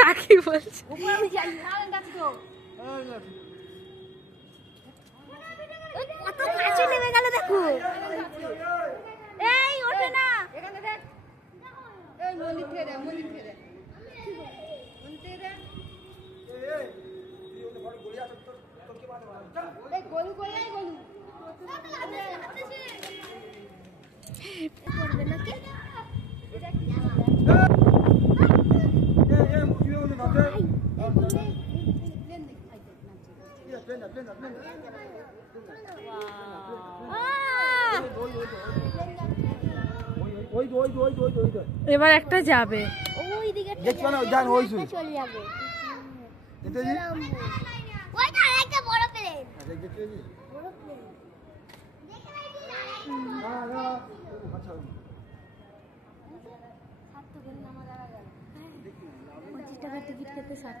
কাকি বলছে কত কাছে নেমে গেল দেখো। এই ওঠে না, এখানে দেখ, এই মন্দির থেকে দেখ, মন্দির থেকে দেখ, মন্দির থেকে দেখ। এই গলু করলে গলু করবে না কি? এবার একটা যাবে ওই দিকে দেখছো না জান ওই চলে যাবে। দেখতে জি ওইটা একটা বড় প্লেন, দেখতে জি বড় প্লেন দেখে নাই দিলা। না না আচ্ছা সাত তো গেল আমার দাঁড়া গেল। 25 টাকা টিকিট কেটে 60